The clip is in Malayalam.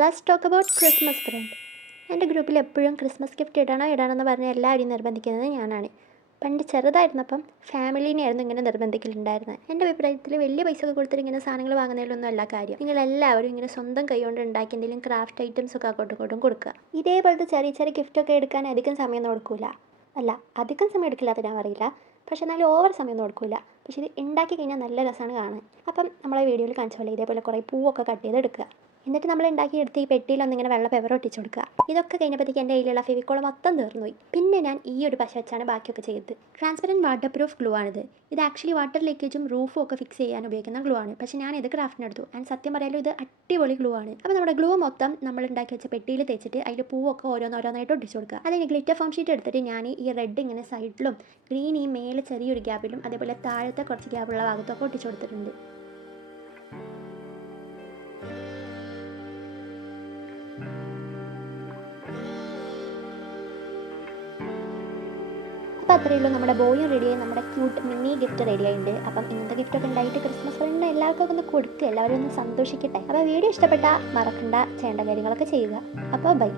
Let's talk about Christmas friend. എൻ്റെ ഗ്രൂപ്പിൽ എപ്പോഴും ക്രിസ്മസ് ഗിഫ്റ്റ് ഇടണമെന്ന് പറഞ്ഞ് എല്ലാവരെയും നിർബന്ധിക്കുന്നത് ഞാനാണ്. പണ്ട് ചെറുതായിരുന്നപ്പം ഫാമിലീനെയായിരുന്നു ഇങ്ങനെ നിർബന്ധിക്കലുണ്ടായിരുന്നത്. എൻ്റെ അഭിപ്രായത്തിൽ വലിയ പൈസ ഒക്കെ കൊടുത്തിട്ട് ഇങ്ങനെ സാധനങ്ങൾ വാങ്ങുന്നതിലൊന്നും അല്ല കാര്യം. നിങ്ങളെല്ലാവരും ഇങ്ങനെ സ്വന്തം കൈകൊണ്ട് ഉണ്ടാക്കി എന്തെങ്കിലും ക്രാഫ്റ്റ് ഐറ്റംസ് ഒക്കെ അങ്ങോട്ടും ഇങ്ങോട്ടും കൊടുക്കുക. ഇതേപോലത്തെ ചെറിയ ചെറിയ ഗിഫ്റ്റൊക്കെ എടുക്കാൻ അധികം സമയമൊന്നും കൊടുക്കില്ല. അല്ല, അധികം സമയം എടുക്കില്ലാത്ത ഞാൻ പറയില്ല, പക്ഷെ എന്നാലും ഓവർ സമയമൊന്നും കൊടുക്കില്ല. പക്ഷേ ഇത് ഉണ്ടാക്കി കഴിഞ്ഞാൽ നല്ല രസമാണ് കാണാൻ. അപ്പം നമ്മളെ വീഡിയോയിൽ കാണിച്ച പോലെ ഇതേപോലെ കുറേ പൂവൊക്കെ കട്ട് ചെയ്ത് എടുക്കുക. എന്നിട്ട് നമ്മൾ ഉണ്ടാക്കിയെടുത്ത് ഈ പെട്ടിയിലൊന്നിങ്ങനെ വെള്ള പേപ്പർ ഒട്ടിച്ചു കൊടുക്കുക. ഇതൊക്കെ കഴിഞ്ഞപ്പോഴത്തേക്ക് എൻ്റെ കയ്യിലുള്ള ഫെവിക്കോൾ മൊത്തം തീർന്നുപോയി. പിന്നെ ഞാൻ ഈ ഒരു പശ വെച്ചാണ് ബാക്കിയൊക്കെ ചെയ്തത്. ട്രാൻസ്പെറൻറ്റ് വാട്ടർ പ്രൂഫ് ഗ്ലൂ ആണിത്. ഇത് ആക്ച്വലി വാട്ടർ ലീക്കേജും റൂഫും ഒക്കെ ഫിക്സ് ചെയ്യാൻ ഉപയോഗിക്കുന്ന ഗ്ലൂ ആണ്. പക്ഷേ ഞാൻ ഇത് ക്രാഫ്റ്റിനെടുത്തു. ആൻഡ് സത്യം പറയാലോ, ഇത് അടിപൊളി ഗ്ലൂ ആണ്. അപ്പോൾ നമ്മുടെ ഗ്ലൂ മൊത്തം നമ്മൾ ഉണ്ടാക്കി വെച്ച പെട്ടിയിൽ തേച്ചിട്ട് അതിൽ പൂവൊക്കെ ഓരോന്നോരോന്നായിട്ട് ഒട്ടിച്ചു കൊടുക്കുക. അതിന് ഗ്ലിറ്റർ ഫോം ഷീറ്റ് എടുത്തിട്ട് ഞാൻ ഈ റെഡ് ഇങ്ങനെ സൈഡിലും ഗ്രീൻ ഈ മേലെ ചെറിയൊരു ഗ്യാപ്പിലും അതേപോലെ താഴത്തെ കുറച്ച് ഗ്യാപ്പുള്ള ഭാഗത്തൊക്കെ ഒട്ടിച്ചു കൊടുത്തിട്ടുണ്ട്. അപ്പോൾ അത്രയേ ഉള്ളൂ, നമ്മുടെ ബോയും റെഡിയായി, നമ്മുടെ ക്യൂട്ട് മിനി ഗിഫ്റ്റ് റെഡി ആയിട്ടുണ്ട്. അപ്പം ഇങ്ങനത്തെ ഗിഫ്റ്റൊക്കെ ഉണ്ടായിട്ട് ക്രിസ്മസ് ഫ്രണ്ടിന് എല്ലാവർക്കും ഒന്ന് കൊടുക്കുക, എല്ലാവരും ഒന്ന് സന്തോഷിക്കട്ടെ. അപ്പോൾ വീഡിയോ ഇഷ്ടപ്പെട്ടാൽ മറക്കണ്ട, ചെയ്യേണ്ട കാര്യങ്ങളൊക്കെ ചെയ്യുക. അപ്പോൾ ബൈ.